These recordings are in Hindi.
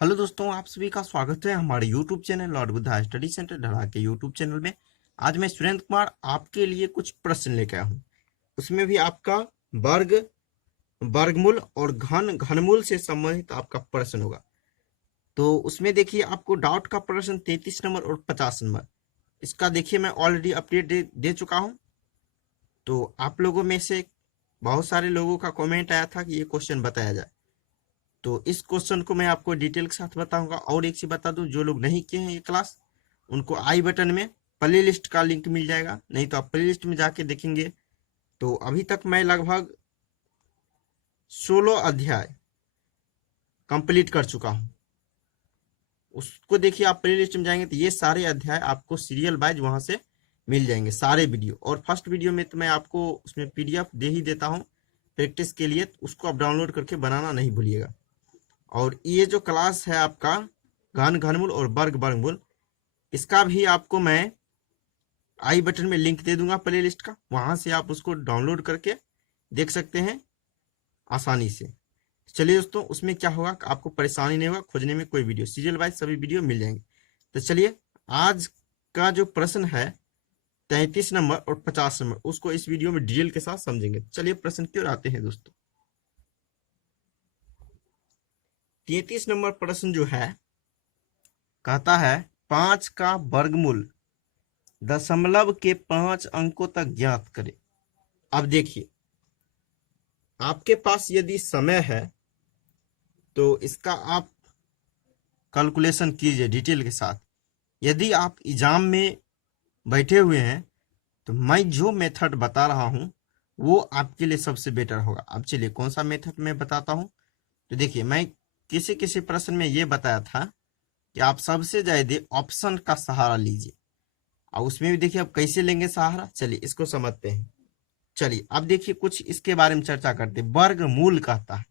हेलो दोस्तों, आप सभी का स्वागत है हमारे YouTube channel Lord Buddha study centre Dhada के YouTube चैनल में। आज मैं सुरेंद्र कुमार आपके लिए कुछ प्रश्न लेकर आया हूँ। उसमें भी आपका वर्ग, वर्गमूल और घनमूल से संबंधित आपका प्रश्न होगा। तो उसमें देखिए आपको डाउट का प्रश्न 33 नंबर और 50 नंबर, इसका देखिए मैं ऑलरेडी अपडेट दे चुका हूँ। तो आप लोगों में से बहुत सारे लोगों का कॉमेंट आया था कि ये क्वेश्चन बताया जाए, तो इस क्वेश्चन को मैं आपको डिटेल के साथ बताऊंगा। और एक चीज बता दूं, जो लोग नहीं किए हैं ये क्लास, उनको आई बटन में प्ले लिस्ट का लिंक मिल जाएगा, नहीं तो आप प्ले लिस्ट में जाके देखेंगे। तो अभी तक मैं लगभग 16 अध्याय कंप्लीट कर चुका हूं। उसको देखिए, आप प्ले लिस्ट में जाएंगे तो ये सारे अध्याय आपको सीरियल वाइज वहां से मिल जाएंगे, सारे वीडियो। और फर्स्ट वीडियो में तो मैं आपको उसमें पीडीएफ दे ही देता हूँ प्रैक्टिस के लिए, तो उसको आप डाउनलोड करके बनाना नहीं भूलिएगा। और ये जो क्लास है आपका घनमूल और वर्गमूल, इसका भी आपको मैं आई बटन में लिंक दे दूंगा प्ले लिस्ट का, वहां से आप उसको डाउनलोड करके देख सकते हैं आसानी से। चलिए दोस्तों, उसमें क्या होगा, आपको परेशानी नहीं होगा खोजने में, कोई वीडियो सीरियल वाइज सभी वीडियो मिल जाएंगे। तो चलिए, आज का जो प्रश्न है 33 नंबर और 50 नंबर, उसको इस वीडियो में डिटेल के साथ समझेंगे। चलिए प्रश्न की ओर आते हैं दोस्तों। 33 नंबर प्रश्न जो है, कहता है 5 का वर्गमूल दशमलव के 5 अंकों तक ज्ञात करें। अब देखिए, आपके पास यदि समय है तो इसका आप कैलकुलेशन कीजिए डिटेल के साथ। यदि आप एग्जाम में बैठे हुए हैं तो मैं जो मेथड बता रहा हूं वो आपके लिए सबसे बेटर होगा। अब चलिए, कौन सा मेथड मैं बताता हूं। तो देखिए, मैं किसी किसी प्रश्न में ये बताया था कि आप सबसे ज्यादा ऑप्शन का सहारा लीजिए, और उसमें भी देखिए आप कैसे लेंगे सहारा। चलिए इसको समझते हैं। चलिए अब देखिए, कुछ इसके बारे में चर्चा करते हैं। वर्गमूल कहता है,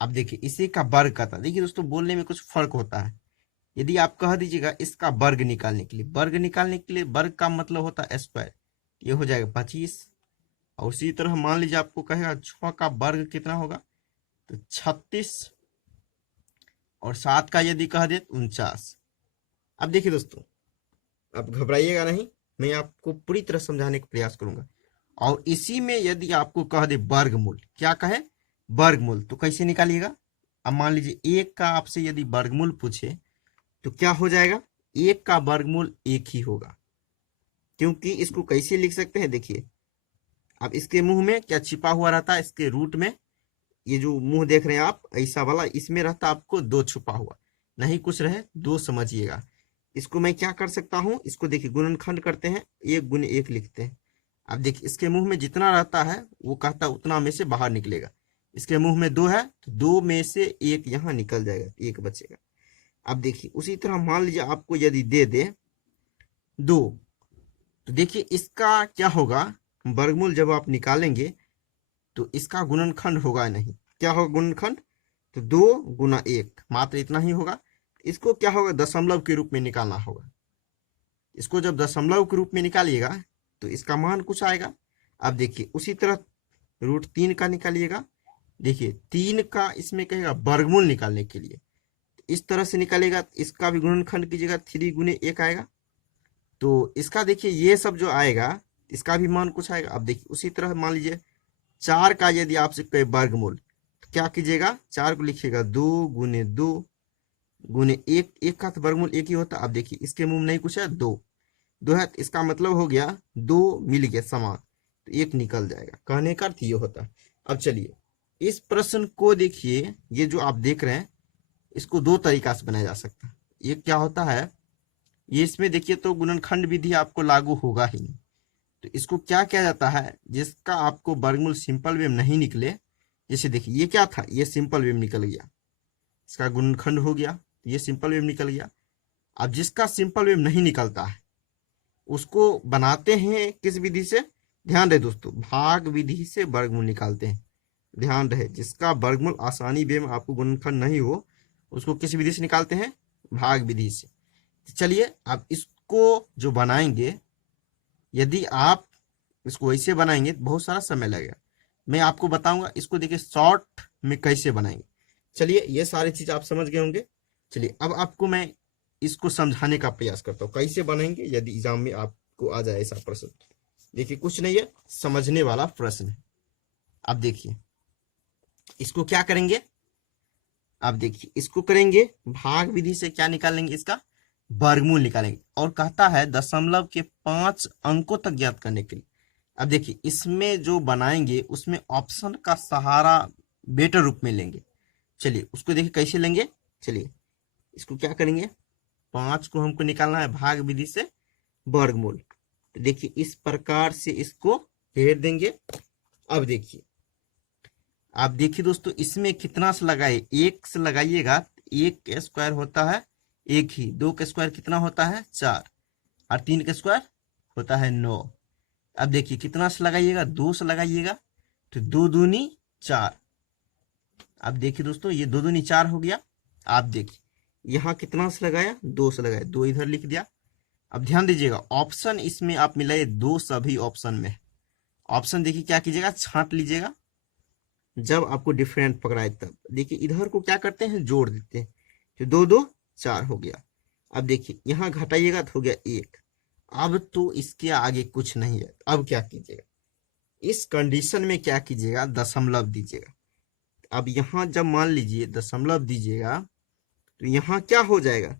अब देखिए इसी का वर्ग कहता है। देखिए दोस्तों, बोलने में कुछ फर्क होता है। यदि आप कह दीजिएगा इसका वर्ग निकालने के लिए, वर्ग निकालने के लिए वर्ग का मतलब होता है स्क्वायर, ये हो जाएगा 25। और उसी तरह मान लीजिए आपको कहेगा 6 का वर्ग कितना होगा, तो 36। और 7 का यदि कह दे तो 49। अब देखिए दोस्तों, आप घबराइएगा नहीं, मैं आपको पूरी तरह समझाने का प्रयास करूंगा। और इसी में यदि आपको कह दे वर्गमूल, क्या कहे वर्गमूल, तो कैसे निकालिएगा। अब मान लीजिए 1 का आपसे यदि वर्गमूल पूछे तो क्या हो जाएगा, 1 का वर्गमूल 1 ही होगा। क्योंकि इसको कैसे लिख सकते हैं, देखिए अब इसके मुंह में क्या छिपा हुआ रहता है, इसके रूट में ये जो मुंह देख रहे हैं आप ऐसा वाला, इसमें रहता आपको 2 छुपा हुआ, नहीं कुछ रहे 2 समझिएगा। इसको मैं क्या कर सकता हूं, इसको देखिए गुणनखंड करते हैं, 1 गुने 1 लिखते हैं। अब देखिए इसके मुंह में जितना रहता है वो कहता है उतना में से बाहर निकलेगा। इसके मुंह में 2 है तो 2 में से 1 यहाँ निकल जाएगा, 1 बचेगा। अब देखिए उसी तरह मान लीजिए आपको यदि दे दे 2, तो देखिए इसका क्या होगा, वर्गमूल जब आप निकालेंगे तो इसका गुणनखंड होगा नहीं। क्या होगा गुणनखंड, तो 2 गुना 1, मात्र इतना ही होगा। इसको क्या होगा, दशमलव के रूप में निकालना होगा। इसको जब दशमलव के रूप में निकालिएगा तो इसका मान कुछ आएगा। अब देखिए उसी तरह √3 का निकालिएगा। देखिए 3 का इसमें कहेगा वर्गमूल निकालने के लिए, इस तरह से निकालेगा, इसका भी गुणनखंड कीजिएगा, 3 गुने 1 आएगा। तो इसका देखिए ये सब जो आएगा इसका भी मान कुछ आएगा। अब देखिए उसी तरह मान लीजिए 4 का यदि आपसे कहे वर्गमूल, तो क्या कीजिएगा, 4 को लिखिएगा 2 गुने 2 गुने 1, 1 का तो वर्गमूल 1 ही होता। अब देखिए इसके मुंह में नहीं कुछ है, 2 है, तो इसका मतलब हो गया 2 मिल गया समान, तो 1 निकल जाएगा। कहने का अर्थ ये होता है। अब चलिए इस प्रश्न को देखिए, ये जो आप देख रहे हैं इसको 2 तरीका से बनाया जा सकता है। ये क्या होता है, ये इसमें देखिए तो गुणनखंड विधि आपको लागू होगा ही नहीं। तो इसको क्या किया जाता है, जिसका आपको वर्गमूल सिंपल वे में नहीं निकले, जैसे देखिए ये क्या था, ये सिंपल वे में निकल गया, इसका गुणनखंड हो गया, ये सिंपल वे में निकल गया। अब जिसका सिंपल वे में नहीं निकलता है उसको बनाते हैं किस विधि से, ध्यान रहे दोस्तों, भाग विधि से वर्गमूल निकालते हैं। ध्यान रहे, जिसका वर्गमूल आसानी वे में आपको गुणनखंड नहीं हो उसको किस विधि से निकालते हैं, भाग विधि से। चलिए अब इसको जो बनाएंगे, यदि आप इसको ऐसे बनाएंगे तो बहुत सारा समय लगेगा, मैं आपको बताऊंगा इसको देखिए शॉर्ट में कैसे बनाएंगे। चलिए ये सारी चीज आप समझ गए होंगे। चलिए अब आपको मैं इसको समझाने का प्रयास करता हूँ कैसे बनाएंगे यदि एग्जाम में आपको आ जाए ऐसा प्रश्न। देखिए कुछ नहीं है, समझने वाला प्रश्न है। अब देखिए इसको क्या करेंगे, अब देखिए इसको करेंगे भाग विधि से क्या निकालेंगे, इसका वर्गमूल निकालेंगे और कहता है दशमलव के 5 अंकों तक ज्ञात करने के लिए। अब देखिए इसमें जो बनाएंगे उसमें ऑप्शन का सहारा बेटर रूप में लेंगे। चलिए उसको देखिए कैसे लेंगे। चलिए इसको क्या करेंगे, 5 को हमको निकालना है भाग विधि से वर्गमूल। तो देखिए इस प्रकार से इसको घेर देंगे। अब देखिए, आप देखिए दोस्तों इसमें कितना से लगाए, 1 से लगाइएगा, 1 का स्क्वायर होता है 1 ही, 2 का स्क्वायर कितना होता है 4 और 3 का स्क्वायर होता है 9। अब देखिए कितना से लगाइएगा, 2 से लगाइएगा तो 2 दूनी 4। अब देखिए दोस्तों ये 2 दूनी 4 हो गया। आप देखिए यहाँ कितना से लगाया, 2 से लगाया, 2 इधर लिख दिया। अब ध्यान दीजिएगा ऑप्शन इसमें आप मिलाइए 2 सभी ऑप्शन में। ऑप्शन देखिए क्या कीजिएगा, छांट लीजिएगा जब आपको डिफरेंट पकड़ाए तब। देखिए इधर को क्या करते हैं, जोड़ देते हैं, तो 2 2 4 हो गया। अब देखिए यहाँ घटाइएगा तो हो गया 1। अब तो इसके आगे कुछ नहीं है। अब क्या कीजिएगा, इस कंडीशन में क्या कीजिएगा, दशमलव दीजिएगा। अब यहाँ जब मान लीजिए दशमलव दीजिएगा तो यहाँ क्या हो जाएगा,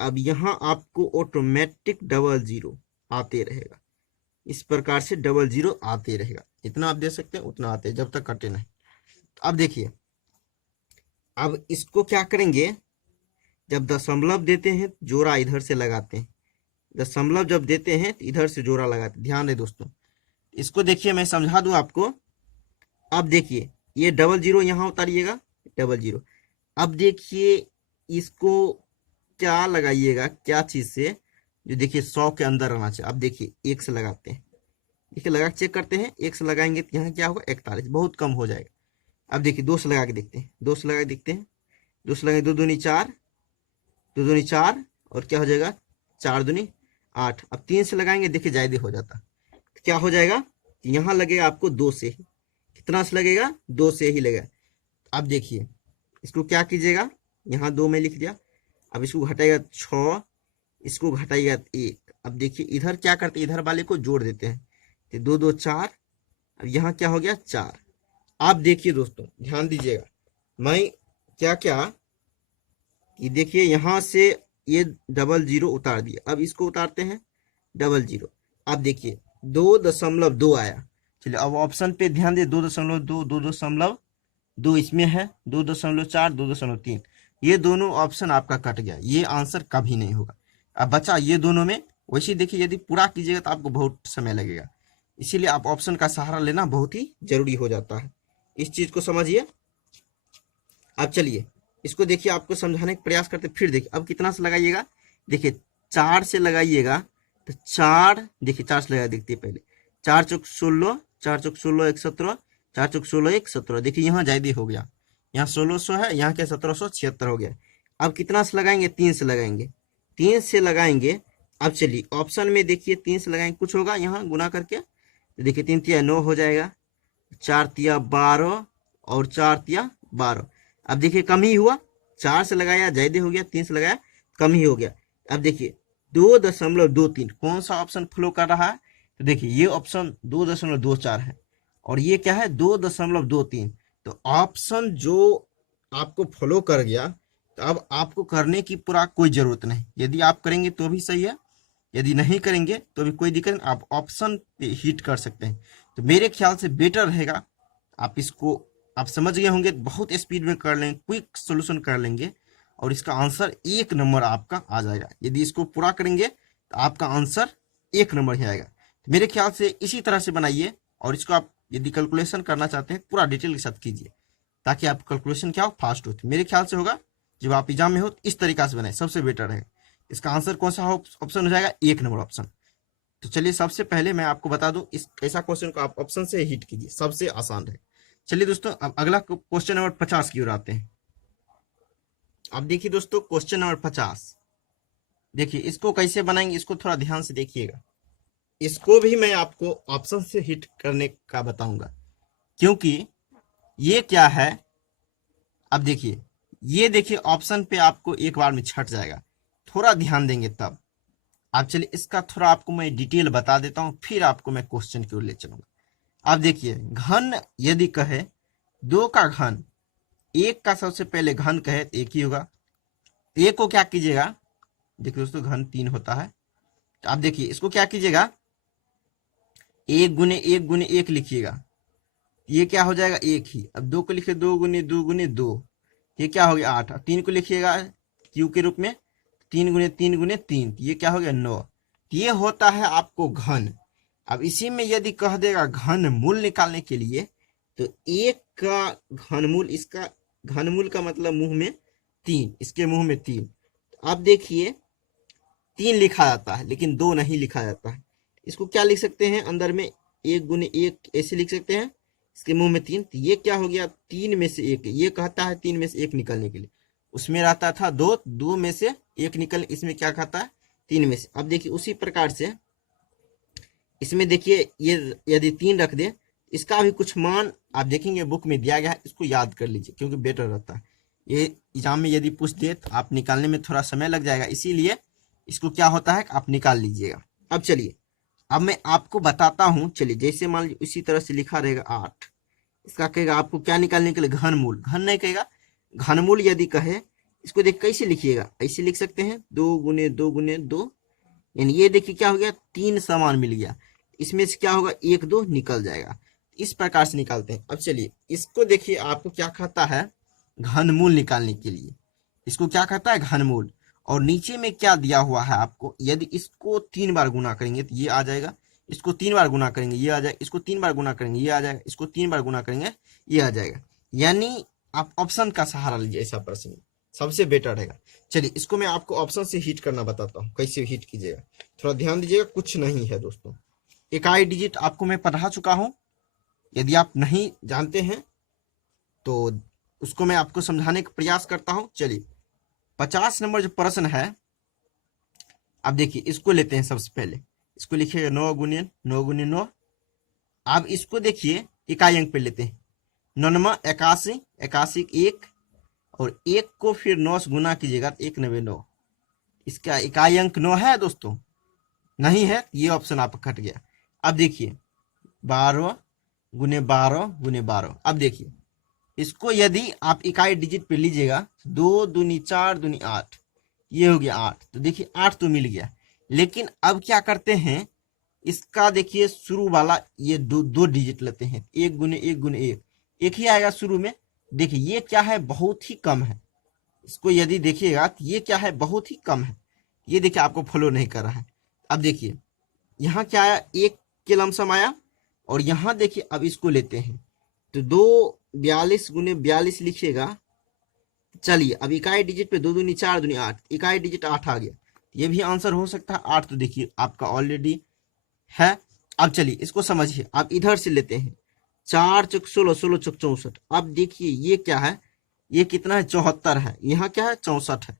अब यहाँ आपको ऑटोमेटिक डबल जीरो आते रहेगा। इस प्रकार से डबल जीरो आते रहेगा, जितना आप दे सकते हैं उतना आते हैं जब तक कटे नहीं। अब देखिए अब इसको क्या करेंगे, जब दशमलव देते हैं जोड़ा इधर से लगाते हैं, दशमलव जब देते हैं तो इधर से जोड़ा लगाते हैं। ध्यान दे दोस्तों, इसको देखिए मैं समझा दूं आपको। अब देखिए ये डबल जीरो यहाँ उतारिएगा, डबल जीरो। अब देखिए इसको क्या लगाइएगा, क्या चीज से, जो देखिए 100 के अंदर रहना चाहिए। अब देखिए 1 से लगाते हैं, देखिए लगा चेक करते हैं, 1 से लगाएंगे तो यहाँ क्या होगा 41, बहुत कम हो जाएगा। अब देखिए 2 से लगा के देखते हैं, 2 से लगा के देखते हैं, 2 से लगाए 2 दूनी 4, 2 दूनी 4 और क्या हो जाएगा 4 दूनी 8। अब 3 से लगाएंगे, देखिए ज्यादा हो जाता, तो क्या हो जाएगा, यहाँ लगेगा आपको 2 से ही। कितना से लगेगा, 2 से ही लगेगा। अब देखिए इसको क्या कीजिएगा, यहाँ 2 में लिख दिया। अब इसको घटाइएगा 6, इसको घटाइएगा 1। अब देखिए इधर क्या करते हैं, इधर वाले को जोड़ देते हैं, तो 2 2 4। अब यहाँ क्या हो गया 4। आप देखिए दोस्तों ध्यान दीजिएगा, मैं क्या क्या कि देखिए यहाँ से ये डबल जीरो उतार दिया। अब इसको उतारते हैं डबल जीरो। अब देखिए 2.2 आया। चलिए अब ऑप्शन पे ध्यान दे, 2.2, 2.2 इसमें है, 2.4, 2.3, ये दोनों ऑप्शन आपका कट गया, ये आंसर कभी नहीं होगा। अब बचा ये दोनों में। वैसे देखिए यदि पूरा कीजिएगा तो आपको बहुत समय लगेगा, इसीलिए आप ऑप्शन का सहारा लेना बहुत ही जरूरी हो जाता है। इस चीज को समझिए। अब चलिए इसको देखिए आपको समझाने का प्रयास करते, फिर देखिए अब कितना से लगाइएगा, देखिए 4 से लगाइएगा तो 4, देखिए 4 से लगा देखते पहले, 4 चौक 16, 4 चौक 16 1 17, 4 चौक 16 1 17। देखिए यहाँ ज्यादा हो गया, यहाँ 1600 है, यहाँ क्या 1776 हो गया। अब कितना से लगाएंगे, 3 से लगाएंगे, 3 से लगाएंगे। अब चलिए ऑप्शन में देखिए 3 से लगाएंगे कुछ होगा, यहाँ गुना करके तो देखिए 3 तिया 9 हो जाएगा, 4 तिया 12 और 4 तिया 12। अब देखिए कम ही हुआ, 4 से लगाया ज्यादा हो गया, 3 से लगाया कम ही हो गया। अब देखिए 2.23 कौन सा ऑप्शन फ्लो कर रहा है, तो देखिए ये ऑप्शन 2.24 है और ये क्या है 2.23। तो ऑप्शन जो आपको फॉलो कर गया, तो अब आपको करने की पूरा कोई जरूरत नहीं। यदि आप करेंगे तो भी सही है, यदि नहीं करेंगे तो भी कोई दिक्कत नहीं, आप ऑप्शन पे हिट कर सकते हैं। तो मेरे ख्याल से बेटर रहेगा, आप इसको आप समझ गए होंगे, बहुत स्पीड में कर लेंगे, क्विक सोल्यूशन कर लेंगे और इसका आंसर 1 नंबर आपका आ जाएगा। यदि इसको पूरा करेंगे तो आपका आंसर 1 नंबर ही आएगा। तो मेरे ख्याल से इसी तरह से बनाइए और इसको आप यदि कैलकुलेशन करना चाहते हैं पूरा डिटेल के साथ कीजिए, ताकि आप कैलकुलेशन क्या हो फास्ट हो। मेरे ख्याल से होगा जब आप एग्जाम में हो इस तरीका से बनाए, सबसे बेटर रहेगा। इसका आंसर कौन सा ऑप्शन हो जाएगा, 1 नंबर ऑप्शन। तो चलिए सबसे पहले मैं आपको बता दूं, इस ऐसा क्वेश्चन को आप ऑप्शन से हिट कीजिए, सबसे आसान है। चलिए दोस्तों अब अगला क्वेश्चन नंबर 50 की ओर आते हैं। अब देखिए दोस्तों क्वेश्चन नंबर 50, देखिए इसको कैसे बनाएंगे, इसको थोड़ा ध्यान से देखिएगा। इसको भी मैं आपको ऑप्शन से हिट करने का बताऊंगा, क्योंकि ये क्या है। अब देखिए ये देखिए ऑप्शन पे आपको एक बार में छट जाएगा, थोड़ा ध्यान देंगे तब। अब चलिए इसका थोड़ा आपको मैं डिटेल बता देता हूँ, फिर आपको मैं क्वेश्चन की ओर ले चलूंगा। अब देखिए घन यदि कहे, 2 का घन, 1 का सबसे पहले घन कहे तो 1 ही होगा। 1 को क्या कीजिएगा, देखिए दोस्तों घन 3 होता है, तो आप देखिए इसको क्या कीजिएगा, 1 गुने 1 गुने 1 लिखिएगा, ये क्या हो जाएगा 1 ही। अब 2 को लिखिए 2 गुने 2 गुने 2, ये क्या हो गया 8। 3 को लिखिएगा क्यू के रूप में, 3 गुने 3 गुने 3, ये क्या हो गया 9। ये होता है आपको घन। अब इसी में यदि कह देगा घन मूल निकालने के लिए, तो 1 का घनमूल, इसका घनमूल का मतलब मुंह में 3, इसके मुंह में 3। अब देखिए 3 लिखा जाता है लेकिन 2 नहीं लिखा जाता है। इसको क्या लिख सकते हैं, अंदर में 1 गुने 1 ऐसे लिख सकते हैं, इसके मुंह में 3, तो ये क्या हो गया 3 में से 1। ये कहता है 3 में से 1 निकलने के लिए, उसमें रहता था 2, 2 में से 1 निकल, इसमें क्या कहता है 3 में से। अब देखिए उसी प्रकार से इसमें देखिए ये यदि 3 रख दे, इसका भी कुछ मान आप देखेंगे बुक में दिया गया है, इसको याद कर लीजिए क्योंकि बेटर रहता है। ये एग्जाम में यदि पूछ दे तो आप निकालने में थोड़ा समय लग जाएगा, इसीलिए इसको क्या होता है आप निकाल लीजिएगा। अब चलिए अब मैं आपको बताता हूं, चलिए जैसे मान लीजिए उसी तरह से लिखा रहेगा 8, इसका कहेगा आपको क्या निकालने के लिए घनमूल, घन नहीं कहेगा घनमूल यदि कहे, इसको देख कैसे लिखिएगा, ऐसे लिख सकते हैं 2 गुने 2 गुने 2, यानी ये देखिए क्या हो गया 3 समान मिल गया, इसमें से क्या होगा 1 2 निकल जाएगा। इस प्रकार से निकालते हैं। अब चलिए इसको देखिए आपको क्या कहता है घनमूल निकालने के लिए, इसको क्या कहता है घनमूल। और नीचे में क्या दिया हुआ है आपको, यदि इसको 3 बार गुना करेंगे तो ये आ जाएगा, इसको 3 बार गुना करेंगे ये आ जाएगा, इसको 3 बार गुना करेंगे ये आ जाएगा, इसको 3 बार गुना करेंगे ये आ जाएगा। यानी आप ऑप्शन का सहारा लीजिए, ऐसा प्रश्न सबसे बेटर रहेगा। चलिए इसको मैं आपको ऑप्शन से हिट करना बताता हूँ, कैसे हिट कीजिएगा, थोड़ा ध्यान दीजिएगा। कुछ नहीं है दोस्तों, इकाई डिजिट आपको मैं पढ़ा चुका हूँ, यदि आप नहीं जानते हैं तो उसको मैं आपको समझाने का प्रयास करता हूँ। चलिए 50 नंबर जो प्रश्न है, अब देखिए इसको लेते हैं। सबसे पहले इसको लिखिएगा 9 गुने 9 गुने 9। अब इसको देखिए इकाई अंक पे लेते हैं, 9 81, 81 1, और 1 को फिर 9 से गुना कीजिएगा तो 1 9 9। इसका इकाई अंक 9 है दोस्तों, नहीं है, ये ऑप्शन आपका कट गया। अब देखिए 12 गुने 12 गुने 12। अब देखिए इसको यदि आप इकाई डिजिट पे लीजिएगा, 2 दूनी 4 दूनी 8, ये हो गया 8। तो देखिए 8 तो मिल गया, लेकिन अब क्या करते हैं, इसका देखिए शुरू वाला ये दो डिजिट लेते हैं, 1 गुने 1 गुने 1, 1 ही आएगा शुरू में। देखिए ये क्या है बहुत ही कम है, इसको यदि देखिएगा तो ये क्या है बहुत ही कम है, ये देखिए आपको फॉलो नहीं कर रहा है। अब देखिए यहाँ क्या आया, 1 के लमसम आया, और यहाँ देखिए अब इसको लेते हैं तो 2 42 गुने 42 लिखिएगा। चलिए अब इकाई डिजिट पे 2 दूनी 4 दूनी 8, इकाई डिजिट 8 आ गया, ये भी आंसर हो सकता है 8, तो देखिए आपका ऑलरेडी है। अब चलिए इसको समझिए, आप इधर से लेते हैं 4 चौक 16, 16 चौक 64। अब देखिए ये क्या है, ये कितना है 74 है, यहाँ क्या है 64 है,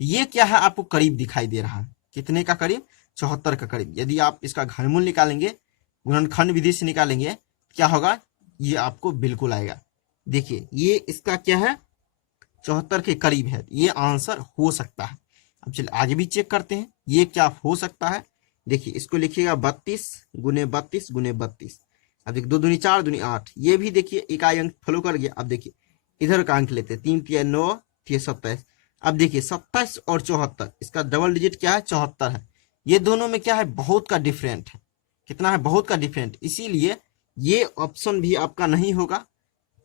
ये क्या है आपको करीब दिखाई दे रहा है, कितने का करीब 74 का करीब। यदि आप इसका घनमूल निकालेंगे, गुणनखंड विधि से निकालेंगे, क्या होगा ये आपको बिल्कुल आएगा। देखिए ये इसका क्या है 74 के करीब है, ये आंसर हो सकता है। अब चलिए आगे भी चेक करते हैं ये क्या हो सकता है। देखिए इसको लिखिएगा 32 गुने 32 गुने 32। अब देखिए 2 दूनी 4 दूनी 8, ये भी देखिए इकाई अंक फॉलो कर गया। अब देखिए इधर का अंक लेते हैं, 3 3 9 3 27। अब देखिए 27 और 74, इसका डबल डिजिट क्या है 74 है, ये दोनों में क्या है बहुत का डिफरेंट है, कितना है बहुत का डिफरेंट, इसीलिए ये ऑप्शन भी आपका नहीं होगा,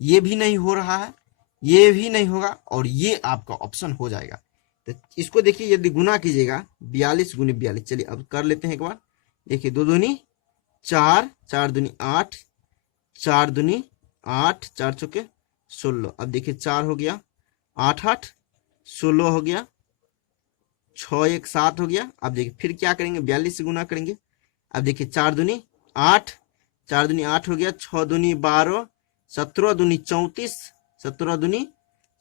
ये भी नहीं हो रहा है, ये भी नहीं होगा, और ये आपका ऑप्शन हो जाएगा। तो इसको देखिए यदि गुना कीजिएगा 42 गुने 42, चलिए अब कर लेते हैं एक बार। देखिए 2 दूनी 4, 4 दूनी 8, 4 दूनी 8, 4 चौके 16। अब देखिए 4 हो गया, 8 8 16 हो गया, 6 1 7 हो गया। अब देखिए फिर क्या करेंगे 42 से गुना करेंगे। अब देखिए 4 दूनी 8, 4 दूनी 8 हो गया, 6 दूनी 12, 17 दूनी 34, 17 दूनी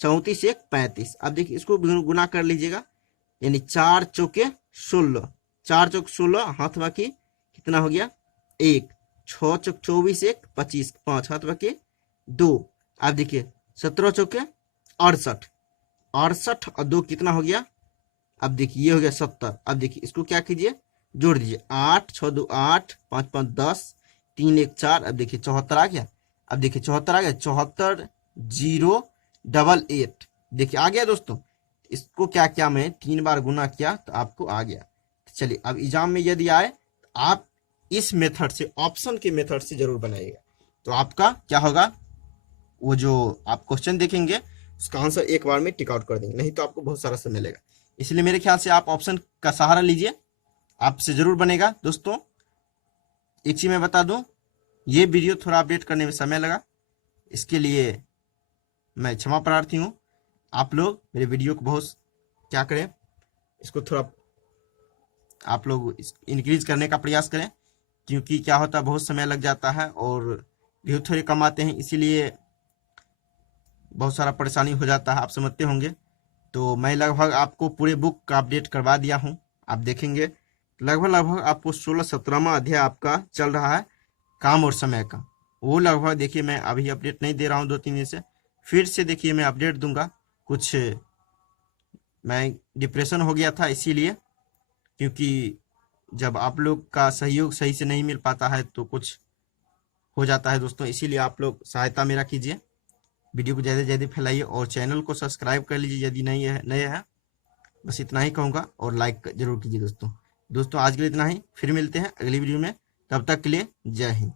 34 1 35। अब देखिए इसको गुना कर लीजिएगा, यानी 4 चौके 16, 4 चौक 16, हाथ बाकी कितना हो गया 1, 6 चौक 24 1 25, 5 हाथ बाकी 2। अब देखिए 17 चौके 68, 68 और 2 कितना हो गया? अब देखिए ये हो गया 70। अब देखिए इसको क्या कीजिए, जोड़ दीजिए। 8 6 2 8, 5 5 10, 3 1 4। अब देखिए 74 आ गया। अब देखिए 74 आ गया। 74 0 8 8। देखिए आ गया दोस्तों। इसको क्या किया, मैं 3 बार गुना किया तो आपको आ गया। चलिए अब एग्जाम में यदि आए तो आप इस मेथड से, ऑप्शन के मेथड से जरूर बनाइएगा। तो आपका क्या होगा, वो जो आप क्वेश्चन देखेंगे उसका आंसर एक बार में टिक आउट कर देंगे, नहीं तो आपको बहुत सारा समय लगेगा। इसलिए मेरे ख्याल से आप ऑप्शन का सहारा लीजिए, आपसे जरूर बनेगा। दोस्तों एक चीज मैं बता दूं, ये वीडियो थोड़ा अपडेट करने में समय लगा, इसके लिए मैं क्षमा प्रार्थी हूँ। आप लोग मेरे वीडियो को बहुत क्या करें, इसको थोड़ा आप लोग इंक्रीज करने का प्रयास करें, क्योंकि क्या होता है बहुत समय लग जाता है और व्यू थोड़े कम आते हैं, इसीलिए बहुत सारा परेशानी हो जाता है, आप समझते होंगे। तो मैं लगभग आपको पूरे बुक का अपडेट करवा दिया हूँ। आप देखेंगे लगभग आपको 16-17वां अध्याय आपका चल रहा है, काम और समय का। वो लगभग देखिए मैं अभी अपडेट नहीं दे रहा हूँ 2-3 दिन से, फिर से देखिए मैं अपडेट दूंगा। कुछ मैं डिप्रेशन हो गया था इसीलिए, क्योंकि जब आप लोग का सहयोग सही से नहीं मिल पाता है तो कुछ हो जाता है दोस्तों। इसीलिए आप लोग सहायता मेरा कीजिए, वीडियो को ज़्यादा से ज़्यादा फैलाइए और चैनल को सब्सक्राइब कर लीजिए यदि नए हैं। बस इतना ही कहूँगा, और लाइक जरूर कीजिए दोस्तों। आज के लिए इतना ही, फिर मिलते हैं अगली वीडियो में। तब तक के लिए जय हिंद।